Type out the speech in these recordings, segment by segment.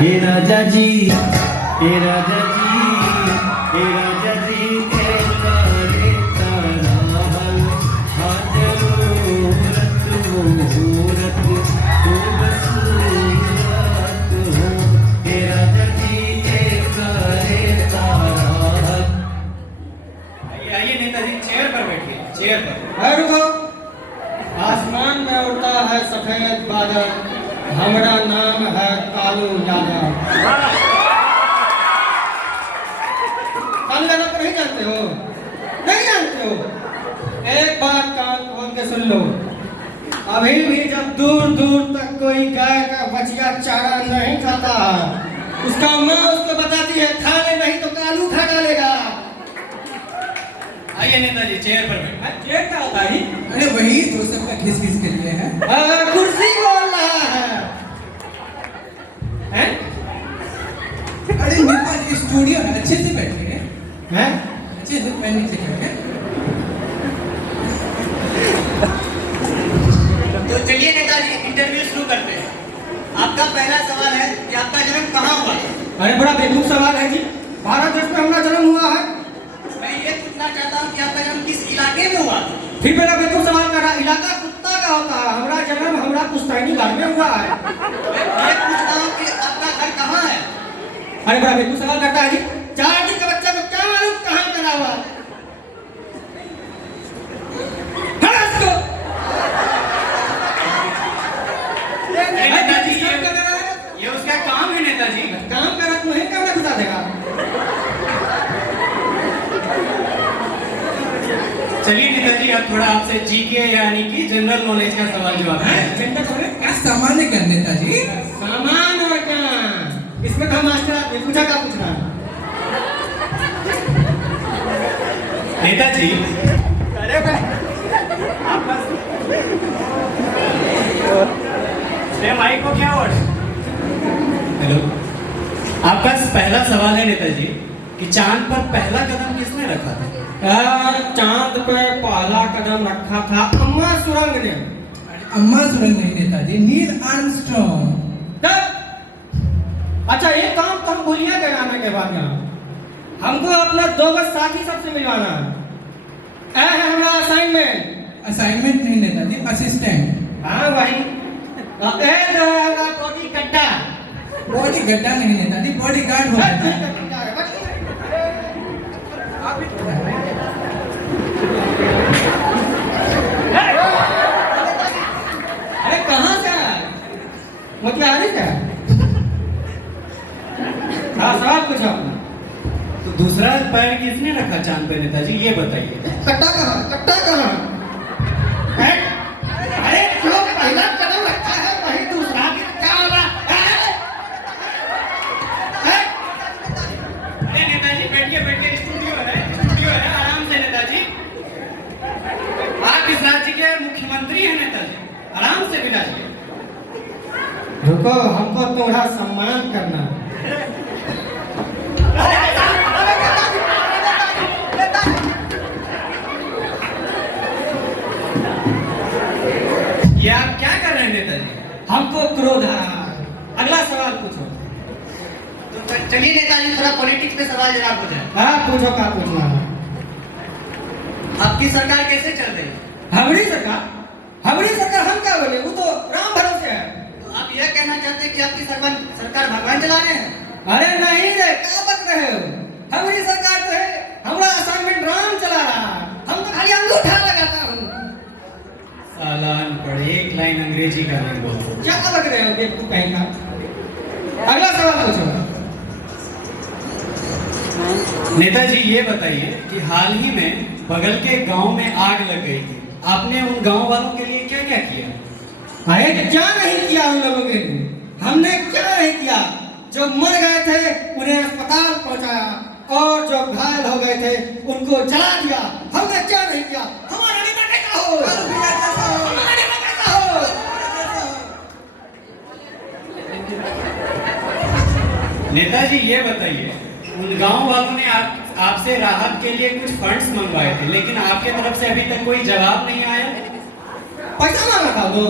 हे राजा जी, हे राजा जी, हे राजा जी, तारे तारा हाजर मुहूर्त मुहूर्त खूबसूरत हो। हे राजा जी, तारे तारा। आइए नेताजी, चेयर पर बैठिए, चेयर पर। है रुको। आसमान में उड़ता है सफेद बादल, हमारा नाम है कालू यादव। कालू यादव को नहीं जानते हो? नहीं जानते हो? एक बात कान खोल के सुन लो। अभी भी जब दूर दूर तक कोई गाय का बछिया चारा नहीं खाता है, उसका माँ उसको बताती है खा ले नहीं तो कालू खा डालेगा। आइए नेताजी, चेयर पर बैठिए। ये क्या होता है? अरे वही दोस्तों का घिस घिस के लिए है। कुर्सी बोल रहा है। हैं? अरे मेरे पास स्टूडियो है, अच्छे से बैठे हैं? अच्छे से मैं नीचे बैठे। तो चलिए नेताजी, इंटरव्यू शुरू करते हैं। आपका पहला सवाल है कि आपका जन्म कहाँ हुआ? अरे बड़ा बेवकूफ सवाल है जी। भारत देश में हमारा जन्म हुआ है। मैं ये पूछना चाहता हूँ कि आपका जन्म किस इलाके में हुआ? फिर मेरा बेवकूफ सवाल कर रहा। इलाका कुत्ता का होता है। हमारा जन्म हमारा पुश्तैनी घर में हुआ है। मैं ये पूछता हूँ कि आपका घर कहाँ है? अरे बड़ा बेवकूफ सवाल करता है जी। 4 दिन का बच्चा को क्या मालूम कहाँ पैदा हुआ? हट इसको। नेताजी, काम कर रहा है। ये उसका काम है नेताजी। काम कर रहा तू ही कैमरा घुसा देगा। चलिए नेताजी, अब थोड़ा आपसे जीके यानी कि जनरल नॉलेज का सवाल जवाब है। चिंता करो। क्या सामान्य क्या नेताजी? सामान और क्या? इसमें तो हम मास्टर आदमी पूछा क्या पूछना है? नेताजी, अरे भाई माइक को क्या वर्ड? हेलो, आपका पहला सवाल है नेताजी कि चांद पर पहला कदम किसने रखा था? चांद पे पहला कदम रखा था अम्मा सुरंग ने। अम्मा सुरंग नहीं नेताजी, नील आर्मस्ट्रॉन्ग। अच्छा ये काम तो हम भूलिया गए आने के बाद यहाँ। हमको अपना 2 गज साथी सबसे मिलवाना है। है हमारा असाइनमेंट। असाइनमेंट नहीं नेताजी, असिस्टेंट। हाँ वही। ए जो है हमारा बॉडी गड्ढा। बॉडी गड्ढा नहीं नेताजी, बॉडी गार्ड होता है। अरे कहाँ से मोतिहारी से? हाँ सवाल पूछो अपना। तो दूसरा पैर किसने रखा चांद पे नेताजी, ये बताइए। कट्टा कहाँ? कट्टा कहाँ? है? अरे जो पहला कदम रखा है वही दूसरा भी क्या होगा? अरे नेताजी बैठिए बैठिए, स्टूडियो है आराम से नेताजी। आप इस राज्य के मुख्यमंत्री हैं नेताजी, आराम से बिताइए। रुको, हमको तुम्हारा सम्मान करना। ये आप क्या कर रहे हैं नेताजी? हमको क्रोध आ रहा है। अगला सवाल पूछो। तो चलिए नेताजी, थोड़ा पॉलिटिक्स पे सवाल जवाब हो जाए। हाँ पूछो क्या पूछना है? आपकी सरकार कैसे चल रही है? हमारी सरकार? हमारी सरकार हम क्या बोले? वो तो राम भरोसे है। तो आप यह कहना चाहते हैं कि आपकी सरकार भगवान चला रहे हैं? अरे नहीं रे, क्या बक रहे हो? हमारी सरकार तो है, हमारा असाइनमेंट राम चला रहा है। हम तो खाली अंगूठा लगाता हूँ। साला अनपढ़, एक लाइन अंग्रेजी का नहीं बोलते। क्या बक रहे हो बेवकूफ कहीं का? अगला सवाल पूछो। नेताजी ये बताइए कि हाल ही में बगल के गांव में आग लग गई थी, आपने उन गांव वालों के लिए क्या क्या किया? अरे क्या नहीं किया उन लोगों के लिए? हमने क्या नहीं किया? जो मर गए थे उन्हें अस्पताल पहुंचाया और जो घायल हो गए थे उनको जला दिया। हमने क्या नहीं किया? हमारा नेता कैसा हो? हमारा नेता कैसा हो? नेताजी ये बताइए, उन गांव वालों ने आपसे राहत के लिए कुछ फंड्स मंगवाए थे, लेकिन आपके तरफ से अभी तक कोई जवाब नहीं आया। पैसा मांगा था वो?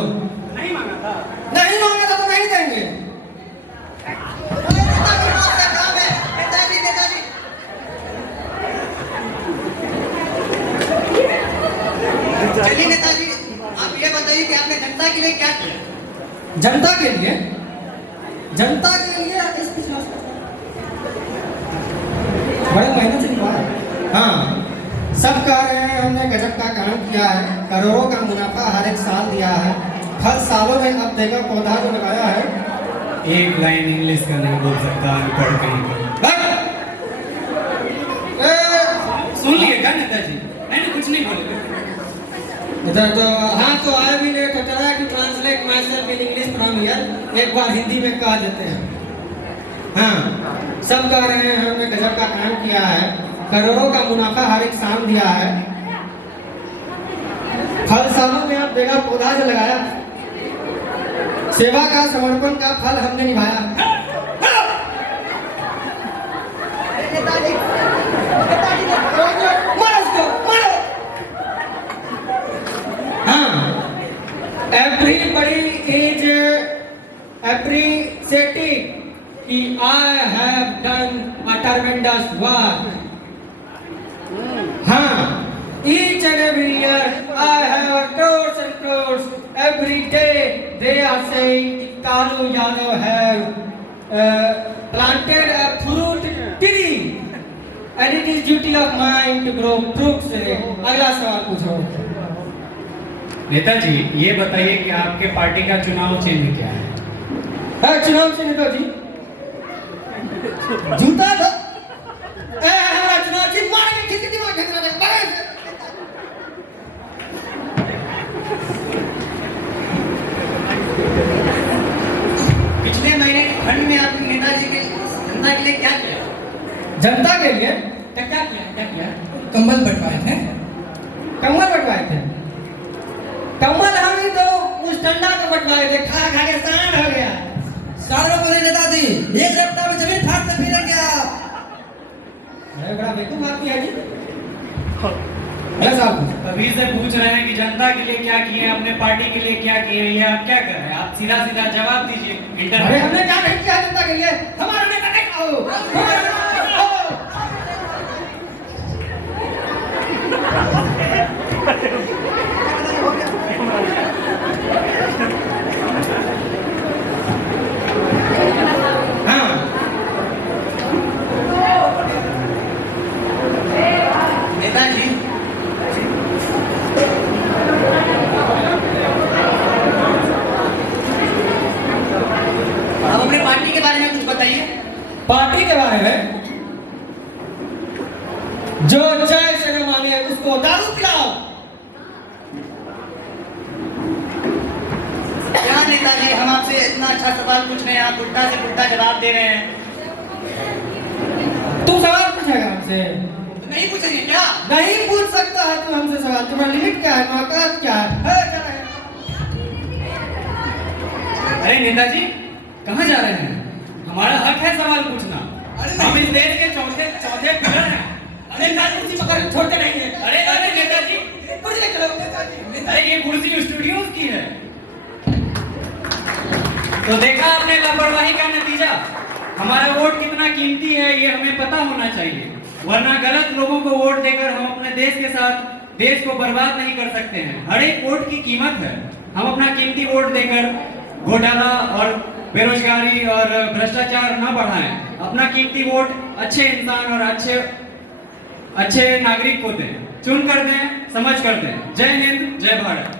नहीं मांगा था। नहीं मांगा था तो नहीं देंगे। चलिए नेताजी, आप ये बताइए कि आपने जनता के लिए क्या किया? जनता के लिए, जनता के लिए बड़े मेहनत से निभाया। हाँ, सब कह रहे हैं हमने गजब का काम किया है, करोड़ों का मुनाफा हर एक साल दिया है, हर सालों में अब देखो पौधा जो लगाया है। एक लाइन इंग्लिश का नहीं बोल सकता, अनपढ़ कहीं का। सुन लिए क्या नेताजी? नहीं कुछ नहीं बोले। इधर तो हाँ तो आए भी नहीं तो चला कि translate my self in English from here, एक बार हिंदी में कह देते हैं। हाँ, सब कह रहे हैं हमने गजब का काम किया है, करोड़ों का मुनाफा हर एक साल दिया है, फल सालों में आप देखा पौधा जो लगाया, सेवा का समर्पण का फल हमने निभाया। नेताजी, मारो उसको, मारो। हाँ, everybody is appreciating कि I have done a tremendous work. हाँ, each and every year I have crores and crores. Every day they are saying कि Kalu Yadav have planted a fruit tree and it is duty of mine to grow fruits. अगला सवाल पूछो। नेताजी ये बताइए कि आपके party का चुनाव चिन्ह क्या है? चुनाव चिन्ह तो जी जूता था। चुनाव चिन्ह मारेंगे किसी की मार पिछले महीने के फंड में आपने नेताजी के जनता के लिए क्या किया? जनता के लिए क्या किया? कंबल बंटवाए थे। कमल बंटवाए थे। कमल हम ही तो उस ठंडा को बंटवाए थे, खा खा के सांड हो गया। सालों बोले नेताजी, एक सप्ताह में जमीन फाड़ कर फिरेंगे आप। अरे बड़ा बेवकूफ आदमी है जी। अरे साहब अभी से पूछ रहे हैं कि जनता के लिए क्या किए, अपने पार्टी के लिए क्या किए, ये आप क्या कर रहे हैं? आप सीधा सीधा जवाब दीजिए। अरे हमने क्या नहीं किया जनता के लिए? हमारा नेता नहीं आओ, हमारा नेता आओ। नेताजी, अब अपनी पार्टी के बारे में कुछ बताइए। पार्टी के बारे में जो जय से न माने उसको दारू पिलाओ। क्या नेताजी, हम आपसे इतना अच्छा सवाल पूछ रहे हैं, आप उल्टा से उल्टा जवाब दे रहे हैं। तू सवाल पूछेगा हमसे? नहीं पूछेंगे क्या? नहीं पूछ सकता है तू हमसे सवाल। तुम्हारा लिमिट क्या है, औकात क्या है? अरे नेताजी कहाँ जा रहे हैं? हमारा हक है सवाल पूछना। हम इस देश के चौथे पिलर हैं। अरे नेताजी कुर्सी पकड़ के छोड़ते नहीं है। अरे नेताजी, कुर्सी ले चलो नेताजी। अरे ये कुर्सी स्टूडियो की है। तो देखा आपने लापरवाही का नतीजा। हमारा वोट कितना कीमती है ये हमें पता होना चाहिए, वरना गलत लोगों को वोट देकर हम अपने देश के साथ देश को बर्बाद नहीं कर सकते हैं। हर एक वोट की कीमत है। हम अपना कीमती वोट देकर घोटाला और बेरोजगारी और भ्रष्टाचार न बढ़ाएं। अपना कीमती वोट अच्छे इंसान और अच्छे नागरिक को दें, चुन कर दें, समझ कर दें। जय हिंद, जय भारत।